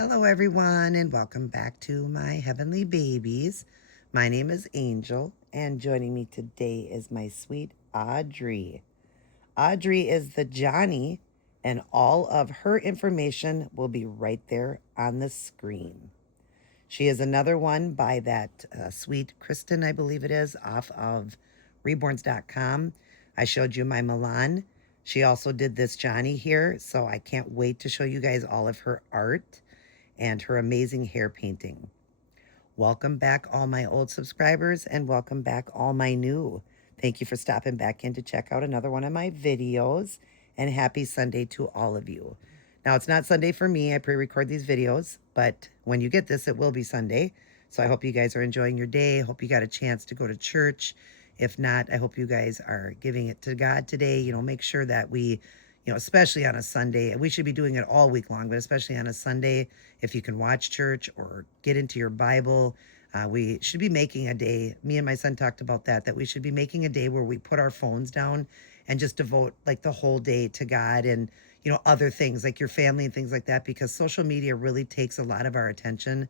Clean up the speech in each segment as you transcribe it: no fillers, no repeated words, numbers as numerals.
Hello, everyone, and welcome back to my heavenly babies. My name is Angel, and joining me today is my sweet Audrey. Audrey is the Johnny, and all of her information will be right there on the screen. She is another one by that sweet Kristen, I believe it is, off of reborns.com. I showed you my Milan. She also did this Johnny here, so I can't wait to show you guys all of her art and her amazing hair painting. Welcome back, all my old subscribers, and welcome back, all my new. Thank you for stopping back in to check out another one of my videos, and happy Sunday to all of you. Now, it's not Sunday for me. I pre-record these videos, but when you get this, it will be Sunday. So I hope you guys are enjoying your day. Hope you got a chance to go to church. If not, I hope you guys are giving it to God today. Make sure that we, especially on a Sunday, we should be doing it all week long, but especially on a Sunday, if you can watch church or get into your Bible, we should be making a day. Me and my son talked about that we should be making a day where we put our phones down and just devote like the whole day to God and, other things like your family and things like that, because social media really takes a lot of our attention.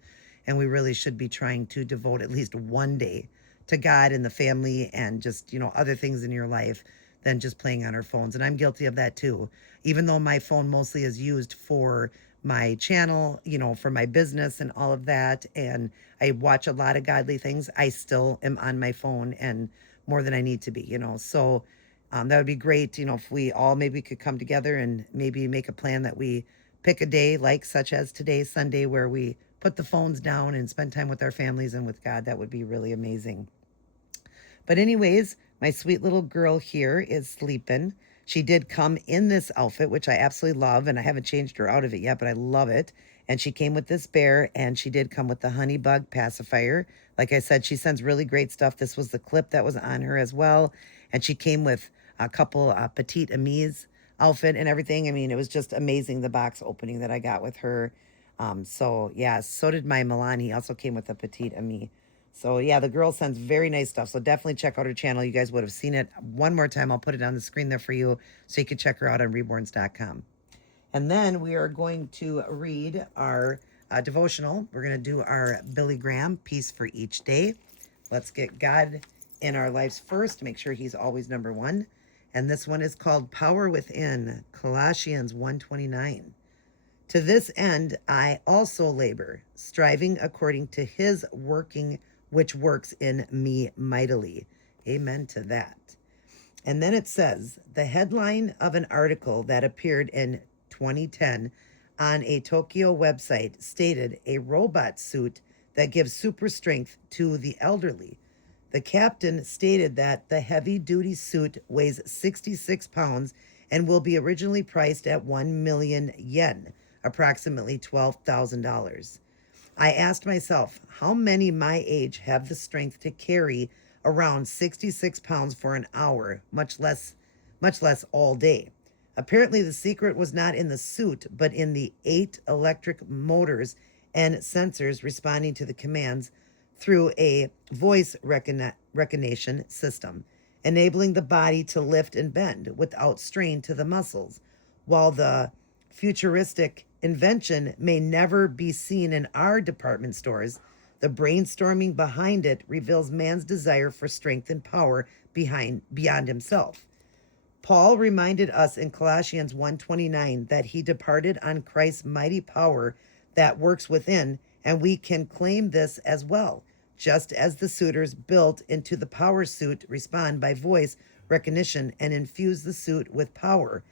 And we really should be trying to devote at least one day to God and the family and just, other things in your life than just playing on our phones. And I'm guilty of that too. Even though my phone mostly is used for my channel, for my business and all of that, and I watch a lot of godly things, I still am on my phone and more than I need to be. So that would be great, if we all maybe could come together and maybe make a plan that we pick a day like such as today, Sunday, where we put the phones down and spend time with our families and with God. That would be really amazing. But anyways, my sweet little girl here is sleeping. She did come in this outfit, which I absolutely love, and I haven't changed her out of it yet, but I love it. And she came with this bear, and she did come with the honey bug pacifier. Like I said, she sends really great stuff. This was the clip that was on her as well. And she came with a couple petite amis outfit and everything. I mean, it was just amazing, the box opening that I got with her. So yeah, so did my Milan. He also came with a petite ami. So yeah, the girl sends very nice stuff. So definitely check out her channel. You guys would have seen it. One more time, I'll put it on the screen there for you so you can check her out on reborns.com. And then we are going to read our devotional. We're going to do our Billy Graham Peace for Each Day. Let's get God in our lives first. Make sure he's always number one. And this one is called Power Within, Colossians 1:29. To this end, I also labor, striving according to his working, which works in me mightily. Amen to that. And then it says the headline of an article that appeared in 2010 on a Tokyo website stated a robot suit that gives super strength to the elderly. The captain stated that the heavy duty suit weighs 66 pounds and will be originally priced at 1 million yen, approximately $12,000. I asked myself, how many my age have the strength to carry around 66 pounds for an hour, much less all day? Apparently the secret was not in the suit, but in the 8 electric motors and sensors responding to the commands through a voice recognition system, enabling the body to lift and bend without strain to the muscles. While the futuristic invention may never be seen in our department stores, the brainstorming behind it reveals man's desire for strength and power beyond himself. Paul reminded us in Colossians 1:29 that he departed on Christ's mighty power that works within, and we can claim this as well. Just as the suitors built into the power suit respond by voice recognition and infuse the suit with power,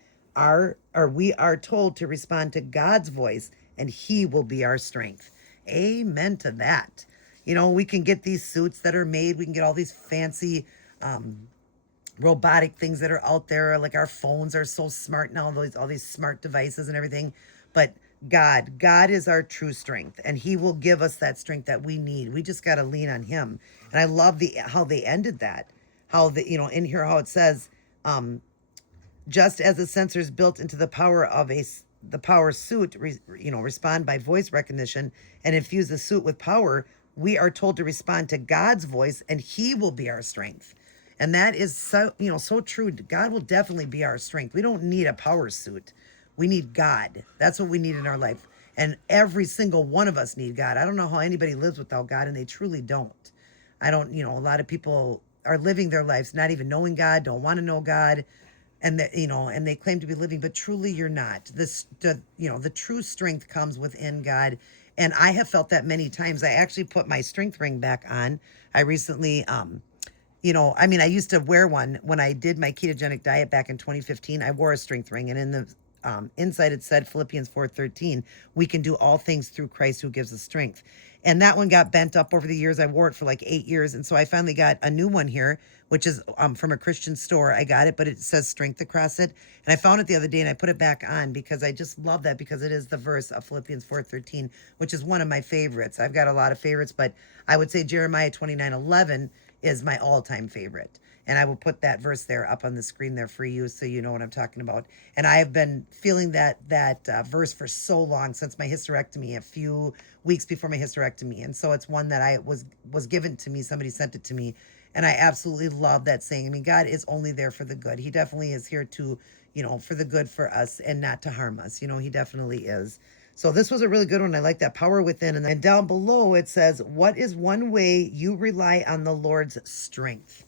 we are told to respond to God's voice, and he will be our strength. Amen to that. We can get these suits that are made. We can get all these fancy robotic things that are out there. Like our phones are so smart now, all these smart devices and everything. But God is our true strength, and he will give us that strength that we need. We just got to lean on him. And I love how they ended that. How in here, how it says, just as the sensors built into the power suit, respond by voice recognition and infuse the suit with power, we are told to respond to God's voice, and he will be our strength. And that is so true. God will definitely be our strength. We don't need a power suit. We need God. That's what we need in our life. And every single one of us need God. I don't know how anybody lives without God, and they truly don't. I don't, a lot of people are living their lives not even knowing God, don't want to know God, and that, and they claim to be living, but truly you're not. The true strength comes within God. And I have felt that many times. I actually put my strength ring back on. I recently, I used to wear one when I did my ketogenic diet back in 2015. I wore a strength ring, and in the inside it said Philippians 4:13, we can do all things through Christ who gives us strength. And that one got bent up over the years. I wore it for like 8 years. And so I finally got a new one here, which is from a Christian store. I got it, but it says strength across it. And I found it the other day and I put it back on because I just love that, because it is the verse of Philippians 4:13, which is one of my favorites. I've got a lot of favorites, but I would say Jeremiah 29:11 is my all-time favorite. And I will put that verse there up on the screen there for you, so you know what I'm talking about. And I have been feeling that verse for so long, since my hysterectomy, a few weeks before my hysterectomy. And so it's one that I was given to me. Somebody sent it to me, and I absolutely love that saying. I mean, God is only there for the good. He definitely is here to, for the good for us and not to harm us. He definitely is. So this was a really good one. I like that, power within. And then down below it says, what is one way you rely on the Lord's strength?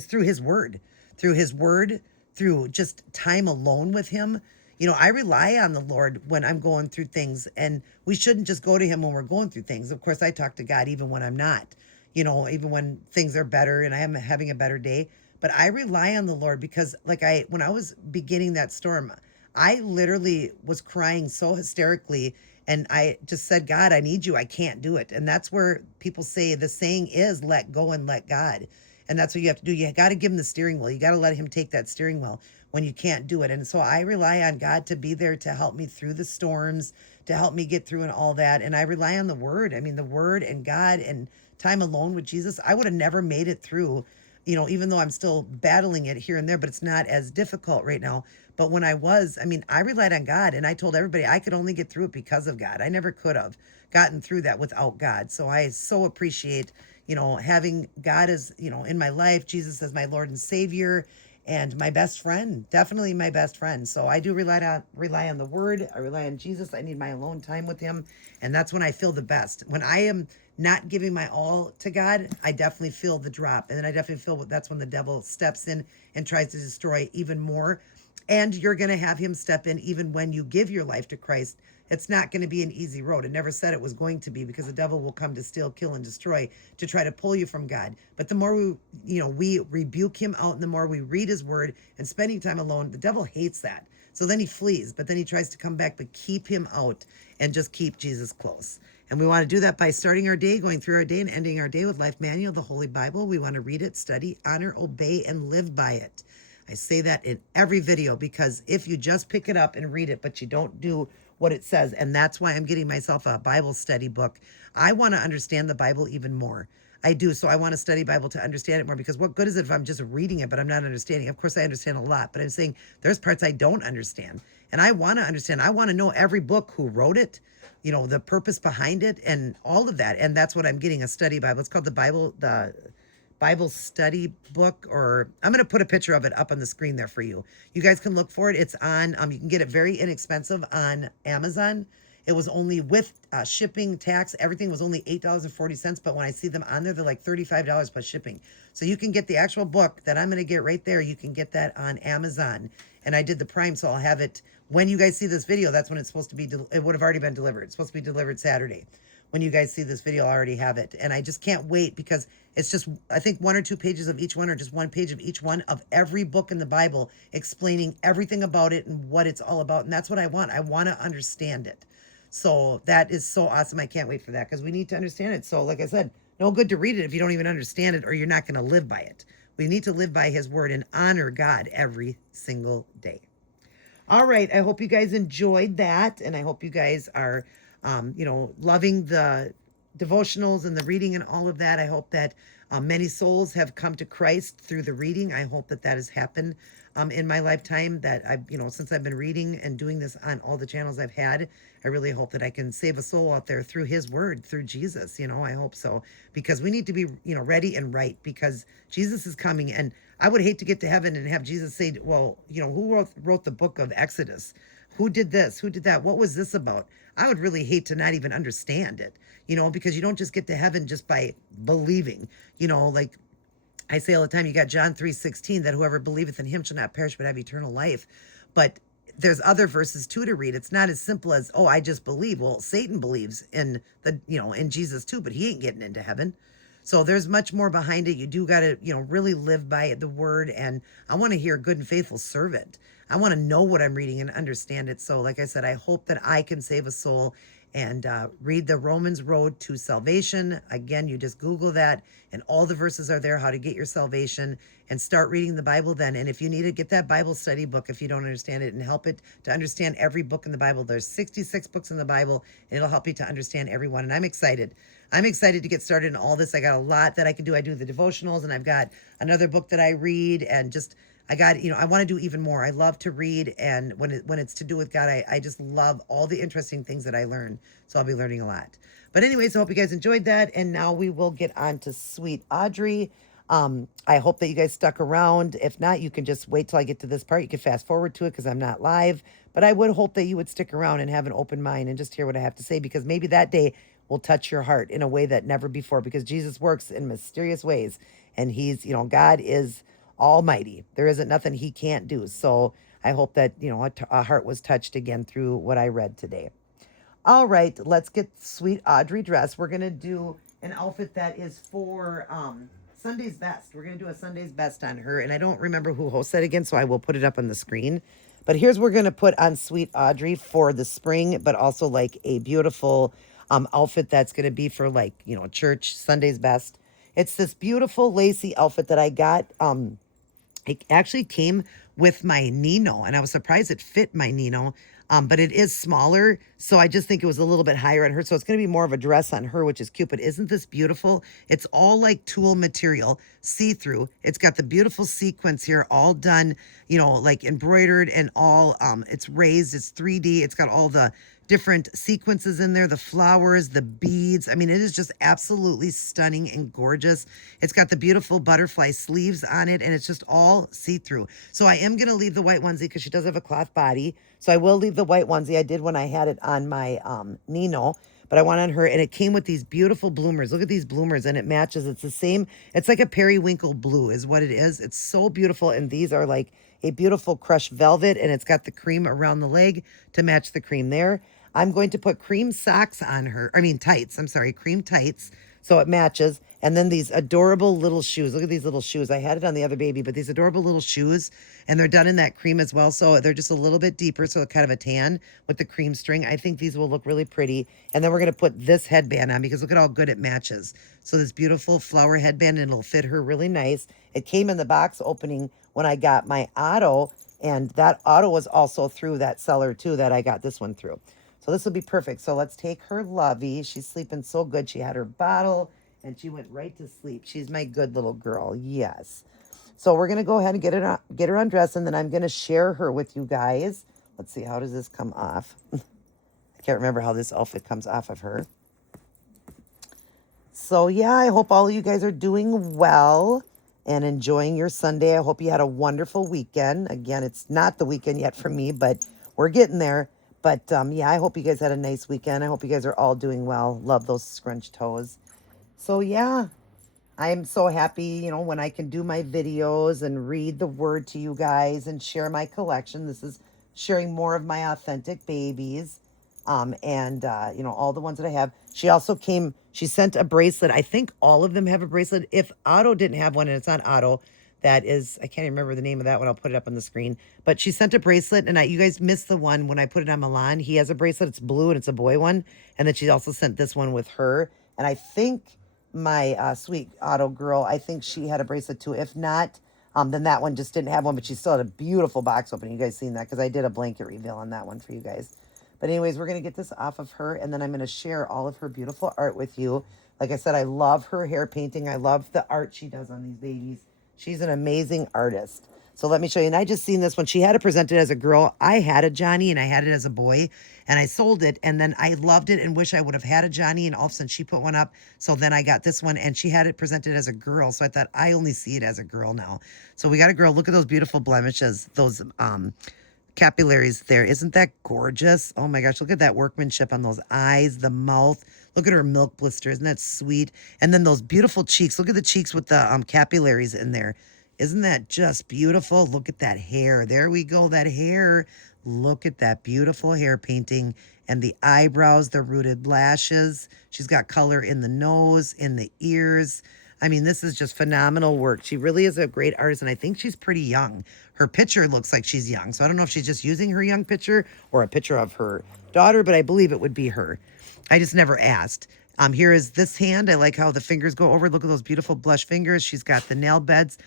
Through his word, through just time alone with him. I rely on the Lord when I'm going through things, and we shouldn't just go to him when we're going through things. Of course, I talk to God even when I'm not, even when things are better and I am having a better day. But I rely on the Lord because, like, when I was beginning that storm, I literally was crying so hysterically, and I just said, God, I need you. I can't do it. And that's where people say, the saying is, let go and let God. And that's what you have to do. You got to give him the steering wheel. You got to let him take that steering wheel when you can't do it. And so I rely on God to be there to help me through the storms, to help me get through and all that. And I rely on the word. I mean, the word and God and time alone with Jesus. I would have never made it through, even though I'm still battling it here and there, but it's not as difficult right now. But when I relied on God, and I told everybody I could only get through it because of God. I never could have gotten through that without God. So I so appreciate, having God as, in my life, Jesus as my Lord and Savior, and my best friend, definitely my best friend. So I do rely on the word. I rely on Jesus. I need my alone time with him. And that's when I feel the best. When I am not giving my all to God, I definitely feel the drop. And then I definitely feel that's when the devil steps in and tries to destroy even more. And you're going to have him step in even when you give your life to Christ. It's not going to be an easy road. It never said it was going to be, because the devil will come to steal, kill, and destroy, to try to pull you from God. But the more we rebuke him out, and the more we read his word and spending time alone, the devil hates that. So then he flees, but then he tries to come back, but keep him out and just keep Jesus close. And we want to do that by starting our day, going through our day, and ending our day with Life Manual, the Holy Bible. We want to read it, study, honor, obey, and live by it. I say that in every video, because if you just pick it up and read it, but you don't do what it says, and that's why I'm getting myself a Bible study book. I want to understand the Bible even more. I do. So I want to study Bible to understand it more, because what good is it if I'm just reading it, but I'm not understanding? Of course, I understand a lot, but I'm saying there's parts I don't understand, and I want to understand. I want to know every book, who wrote it, the purpose behind it, and all of that. And that's what I'm getting, a study Bible. It's called the Bible study book, or I'm going to put a picture of it up on the screen there for you. You guys can look for it. It's on, you can get it very inexpensive on Amazon. It was only with shipping, tax, everything was only $8.40. But when I see them on there, they're like $35 plus shipping. So you can get the actual book that I'm going to get right there. You can get that on Amazon. And I did the Prime, so I'll have it when you guys see this video. That's when it's supposed to be, it would have already been delivered. It's supposed to be delivered Saturday. When you guys see this video, I already have it. And I just can't wait, because it's just, I think 1 or 2 pages of each one, or just 1 page of each one of every book in the Bible, explaining everything about it and what it's all about. And that's what I want. I want to understand it. So that is so awesome. I can't wait for that, because we need to understand it. So like I said, no good to read it if you don't even understand it, or you're not going to live by it. We need to live by his word and honor God every single day. All right. I hope you guys enjoyed that. And I hope you guys are, loving the devotionals and the reading and all of that. I hope that many souls have come to Christ through the reading. I hope that has happened in my lifetime, that I've, since I've been reading and doing this on all the channels I've had. I really hope that I can save a soul out there through his word, through Jesus. I hope so, because we need to be, ready and right, because Jesus is coming. And I would hate to get to heaven and have Jesus say, well, who wrote the book of Exodus? Who did this? Who did that? What was this about? I would really hate to not even understand it, because you don't just get to heaven just by believing, like I say all the time, you got John 3:16 that whoever believeth in him shall not perish but have eternal life. But there's other verses too to read. It's not as simple as, oh, I just believe. Well, Satan believes in in Jesus too, but he ain't getting into heaven. So there's much more behind it. You do got to, really live by the word. And I want to hear a good and faithful servant. I want to know what I'm reading and understand it. So, like I said, I hope that I can save a soul and read the Romans Road to Salvation. Again, you just Google that, and all the verses are there, how to get your salvation, and start reading the Bible then. And if you need to get that Bible study book, if you don't understand it, and help it to understand every book in the Bible. There's 66 books in the Bible, and it'll help you to understand every one. And I'm excited. I'm excited to get started in all this. I got a lot that I can do. I do the devotionals, and I've got another book that I read, and just I got, I want to do even more. I love to read, and when it's to do with God, I just love all the interesting things that I learn. So I'll be learning a lot. But anyways, I hope you guys enjoyed that, and now we will get on to Sweet Audrey. I hope that you guys stuck around. If not, you can just wait till I get to this part. You can fast forward to it because I'm not live. But I would hope that you would stick around and have an open mind and just hear what I have to say, because maybe that day will touch your heart in a way that never before, because Jesus works in mysterious ways, and he's, God is almighty. There isn't nothing he can't do. So I hope that, a heart was touched again through what I read today. All right, let's get Sweet Audrey dressed. We're going to do an outfit that is for Sunday's Best. We're going to do a Sunday's Best on her, and I don't remember who hosts that again, so I will put it up on the screen. But here's what we're going to put on Sweet Audrey for the spring, but also like a beautiful outfit that's going to be for church, Sunday's Best. It's this beautiful lacy outfit that I got. It actually came with my Nino, and I was surprised it fit my Nino. But it is smaller, so I just think it was a little bit higher on her. So it's going to be more of a dress on her, which is cute. But isn't this beautiful? It's all like tulle material, see-through. It's got the beautiful sequins here, all done, like embroidered and all. It's raised. It's 3D. It's got all the different sequences in there, the flowers, the beads. I mean, it is just absolutely stunning and gorgeous. It's got the beautiful butterfly sleeves on it, and it's just all see-through. So I am going to leave the white onesie because she does have a cloth body. So I will leave the white onesie. I did when I had it on my Nino, but I want on her, and it came with these beautiful bloomers. Look at these bloomers, and it matches. It's the same. It's like a periwinkle blue is what it is. It's so beautiful, and these are like a beautiful crushed velvet, and it's got the cream around the leg to match the cream there. I'm going to put cream socks on her. I mean, tights. I'm sorry, cream tights. So it matches. And then these adorable little shoes. Look at these little shoes. I had it on the other baby, but these adorable little shoes, and they're done in that cream as well. So they're just a little bit deeper, so kind of a tan with the cream string. I think these will look really pretty. And then we're going to put this headband on because look at how good it matches. So this beautiful flower headband, and it'll fit her really nice. It came in the box opening when I got my auto, and that auto was also through that seller too that I got this one through. So this will be perfect. So let's take her Lovey. She's sleeping so good. She had her bottle and she went right to sleep. She's my good little girl. Yes. So we're going to go ahead and get her undressed, and then I'm going to share her with you guys. Let's see. How does this come off? I can't remember how this outfit comes off of her. So yeah, I hope all of you guys are doing well and enjoying your Sunday. I hope you had a wonderful weekend. Again, it's not the weekend yet for me, but we're getting there. But yeah, I hope you guys had a nice weekend. I hope you guys are all doing well. Love those scrunch toes. So yeah, I'm so happy, when I can do my videos and read the word to you guys and share my collection. This is sharing more of my authentic babies. And all the ones that I have. She sent a bracelet. I think all of them have a bracelet. If Otto didn't have one, and it's on Otto, that is, I can't even remember the name of that one. I'll put it up on the screen. But she sent a bracelet, and you guys missed the one when I put it on Milan. He has a bracelet. It's blue, and it's a boy one. And then she also sent this one with her. And I think my sweet Otto girl, I think she had a bracelet too. If not, then that one just didn't have one, but she still had a beautiful box opening. You guys seen that? Because I did a blanket reveal on that one for you guys. But anyways, we're going to get this off of her, and then I'm going to share all of her beautiful art with you. Like I said, I love her hair painting. I love the art she does on these babies. She's an amazing artist. So let me show you. And I just seen this one. She had it presented as a girl. I had a Johnny, and I had it as a boy, and I sold it, and then I loved it and wish I would have had a Johnny, and all of a sudden she put one up. So then I got this one, and she had it presented as a girl. So I thought, I only see it as a girl now. So we got a girl. Look at those beautiful blemishes. Those capillaries there. Isn't that gorgeous? Oh my gosh, look at that workmanship on those eyes, the mouth. Look at her milk blister. Isn't that sweet? And then those beautiful cheeks. Look at the cheeks with the capillaries in there. Isn't that just beautiful? Look at that hair. There we go, that hair. Look at that beautiful hair painting and the eyebrows, the rooted lashes. She's got color in the nose, in the ears. I mean, this is just phenomenal work. She really is a great artist, and I think she's pretty young. Her picture looks like she's young, so I don't know if she's just using her young picture or a picture of her daughter, but I believe it would be her. I just never asked. Here is this hand. I like how the fingers go over. Look at those beautiful blush fingers. She's got the nail beds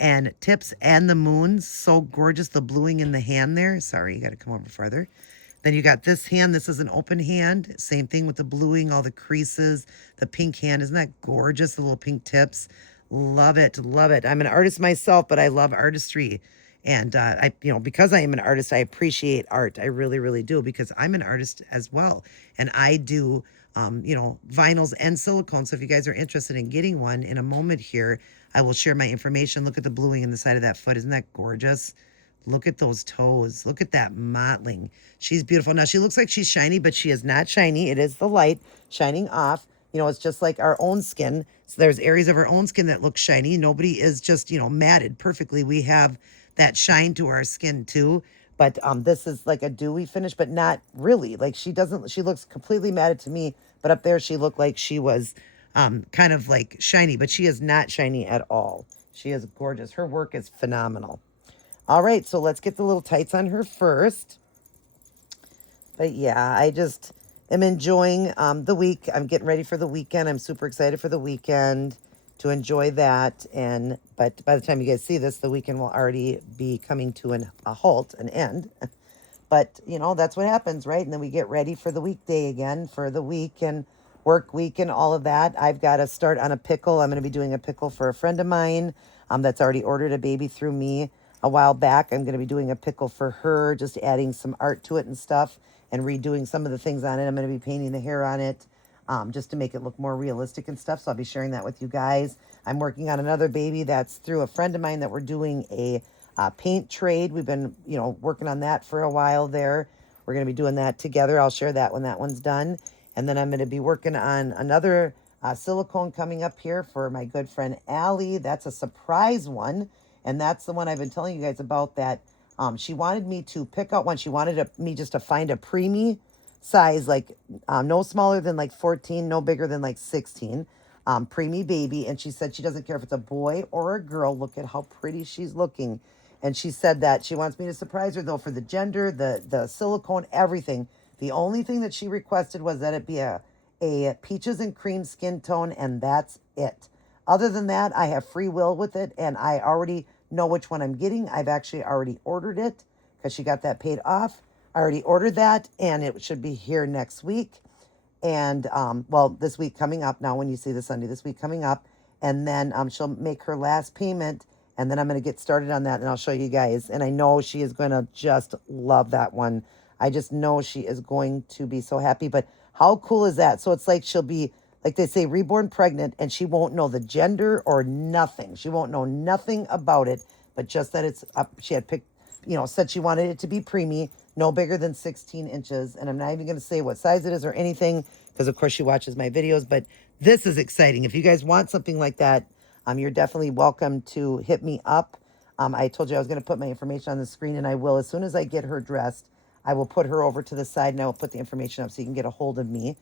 and tips and the moons. So gorgeous. The bluing in the hand there. Sorry, you got to come over farther. Then you got this hand. This is an open hand. Same thing with the bluing, all the creases, the pink hand. Isn't that gorgeous? The little pink tips. Love it. Love it. I'm an artist myself, but I love artistry. And because I am an artist, I appreciate art. I really, really do, because I'm an artist as well. And I do, vinyls and silicone. So if you guys are interested in getting one, in a moment here, I will share my information. Look at the bluing in the side of that foot. Isn't that gorgeous? Look at those toes. Look at that mottling. She's beautiful. Now, she looks like she's shiny, but she is not shiny. It is the light shining off. It's just like our own skin. So there's areas of our own skin that look shiny. Nobody is just, matted perfectly. We have that shine to our skin too. But this is like a dewy finish, but not really. Like she looks completely matted to me, but up there she looked like she was kind of like shiny, but she is not shiny at all. She is gorgeous. Her work is phenomenal. All right, so let's get the little tights on her first. But yeah, I just am enjoying the week. I'm getting ready for the weekend. I'm super excited for the weekend to enjoy that. But by the time you guys see this, the weekend will already be coming to a halt, an end. But, that's what happens, right? And then we get ready for the weekday again, for the week and work week and all of that. I've got to start on a pickle. I'm going to be doing a pickle for a friend of mine that's already ordered a baby through me a while back. I'm going to be doing a pickle for her, just adding some art to it and stuff and redoing some of the things on it. I'm going to be painting the hair on it just to make it look more realistic and stuff. So I'll be sharing that with you guys. I'm working on another baby that's through a friend of mine that we're doing a paint trade. We've been, working on that for a while there. We're going to be doing that together. I'll share that when that one's done. And then I'm going to be working on another silicone coming up here for my good friend Allie. That's a surprise one. And that's the one I've been telling you guys about that she wanted me to pick out one. She wanted me just to find a preemie size, like no smaller than like 14, no bigger than like 16. Preemie baby. And she said she doesn't care if it's a boy or a girl. Look at how pretty she's looking. And she said that she wants me to surprise her, though, for the gender, the silicone, everything. The only thing that she requested was that it be a peaches and cream skin tone, and that's it. Other than that, I have free will with it, and I already know which one I'm getting. I've actually already ordered it because she got that paid off. I already ordered that, and it should be here next week. And, this week coming up now, when you see the Sunday, this week coming up. And then she'll make her last payment, and then I'm going to get started on that, and I'll show you guys. And I know she is going to just love that one. I just know she is going to be so happy. But how cool is that? So it's like she'll be, like they say, reborn pregnant, and she won't know the gender or nothing. She won't know nothing about it, but just that it's up. She had picked, said she wanted it to be preemie, no bigger than 16 inches. And I'm not even going to say what size it is or anything, because of course she watches my videos. But this is exciting. If you guys want something like that, you're definitely welcome to hit me up. I told you I was going to put my information on the screen, and I will. As soon as I get her dressed, I will put her over to the side, and I will put the information up so you can get a hold of me.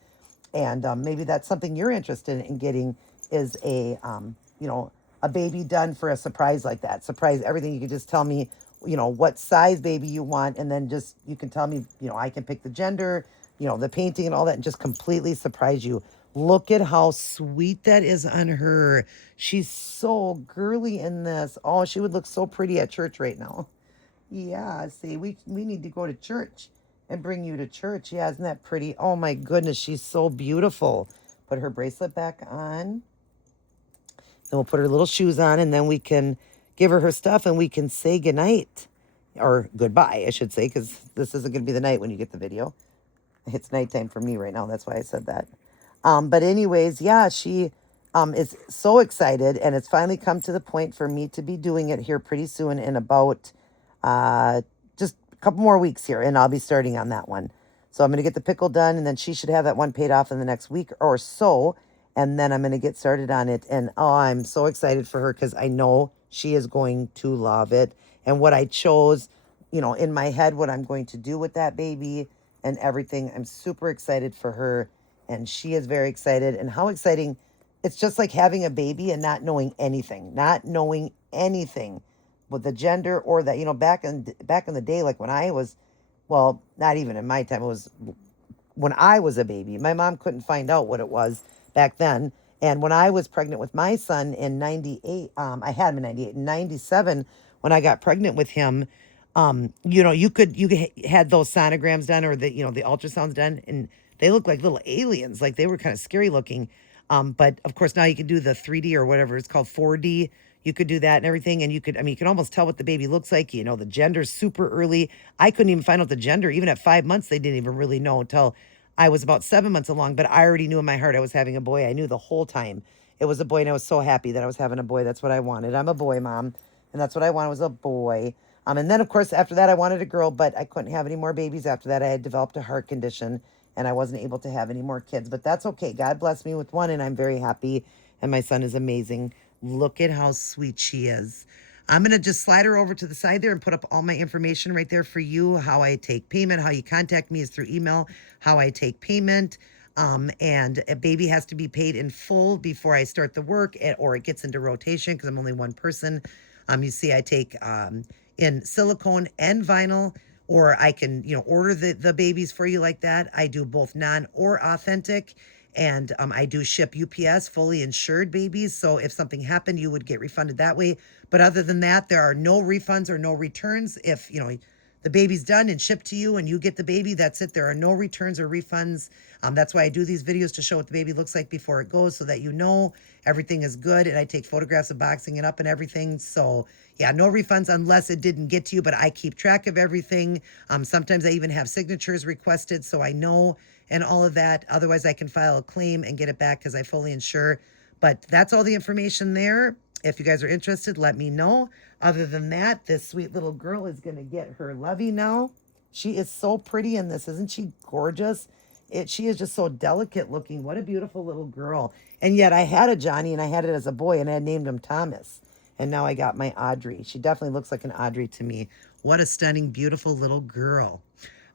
And maybe that's something you're interested in getting, is a baby done for a surprise like that. Surprise everything. You can just tell me, what size baby you want, and then just, you can tell me, I can pick the gender, the painting and all that, and just completely surprise you. Look at how sweet that is on her. She's so girly in this. Oh, she would look so pretty at church right now. Yeah, see, we need to go to church and bring you to church. Yeah, isn't that pretty? Oh my goodness, she's so beautiful. Put her bracelet back on. Then we'll put her little shoes on, and then we can give her stuff, and we can say goodnight. Or goodbye, I should say, because this isn't going to be the night when you get the video. It's nighttime for me right now. That's why I said that. But anyways, yeah, she is so excited, and it's finally come to the point for me to be doing it here pretty soon, in about just couple more weeks here, and I'll be starting on that one. So I'm going to get the pickle done, and then she should have that one paid off in the next week or so. And then I'm going to get started on it. And oh, I'm so excited for her because I know she is going to love it. And what I chose, in my head, what I'm going to do with that baby and everything, I'm super excited for her. And she is very excited. And how exciting. It's just like having a baby and not knowing anything with the gender or that, back in the day, like when I was, well, not even in my time, it was when I was a baby. My mom couldn't find out what it was back then. And when I was pregnant with my son in 98, I had him in 98. In 97, when I got pregnant with him, you had those sonograms done or the ultrasounds done, and they looked like little aliens. Like they were kind of scary looking. But of course now you can do the 3D or whatever it's called, 4D. You could do that and everything. And you can almost tell what the baby looks like. The gender's super early. I couldn't even find out the gender. Even at 5 months, they didn't even really know until I was about 7 months along. But I already knew in my heart I was having a boy. I knew the whole time it was a boy. And I was so happy that I was having a boy. That's what I wanted. I'm a boy mom. And that's what I wanted was a boy. And then, of course, after that, I wanted a girl, but I couldn't have any more babies after that. I had developed a heart condition and I wasn't able to have any more kids. But that's okay. God blessed me with one, and I'm very happy. And my son is amazing. Look at how sweet she is. I'm going to just slide her over to the side there and put up all my information right there for you. How I take payment, how you contact me is through email, how I take payment. And a baby has to be paid in full before I start the work, or it gets into rotation because I'm only one person. You see, I take in silicone and vinyl, or I can, order the babies for you like that. I do both non or authentic. And I do ship UPS, fully insured babies. So if something happened, you would get refunded that way. But other than that, there are no refunds or no returns. If, the baby's done and shipped to you and you get the baby, that's it. There are no returns or refunds. That's why I do these videos, to show what the baby looks like before it goes, so that everything is good. And I take photographs of boxing it up and everything. So yeah, no refunds unless it didn't get to you, but I keep track of everything. Sometimes I even have signatures requested, so I know, and all of that. Otherwise, I can file a claim and get it back because I fully insure. But that's all the information there. If you guys are interested, let me know. Other than that, this sweet little girl is going to get her lovey now. She is so pretty in this. Isn't she gorgeous? She is just so delicate looking. What a beautiful little girl. And yet I had a Johnny, and I had it as a boy, and I had named him Thomas. And now I got my Audrey. She definitely looks like an Audrey to me. What a stunning, beautiful little girl.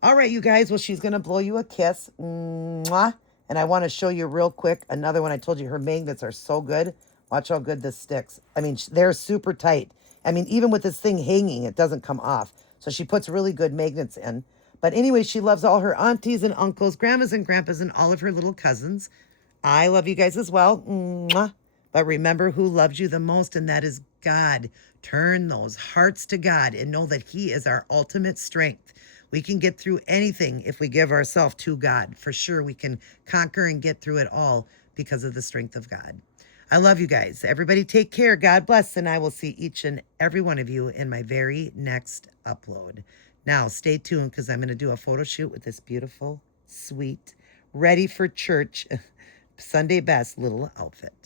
All right, you guys. Well, she's going to blow you a kiss. Mwah. And I want to show you real quick another one. I told you her magnets are so good. Watch how good this sticks. I mean, they're super tight. I mean, even with this thing hanging, it doesn't come off. So she puts really good magnets in. But anyway, she loves all her aunties and uncles, grandmas and grandpas, and all of her little cousins. I love you guys as well. Mwah. But remember who loves you the most, and that is God. Turn those hearts to God and know that He is our ultimate strength. We can get through anything if we give ourselves to God. For sure, we can conquer and get through it all because of the strength of God. I love you guys. Everybody take care. God bless. And I will see each and every one of you in my very next upload. Now, stay tuned because I'm going to do a photo shoot with this beautiful, sweet, ready for church, Sunday best little outfit.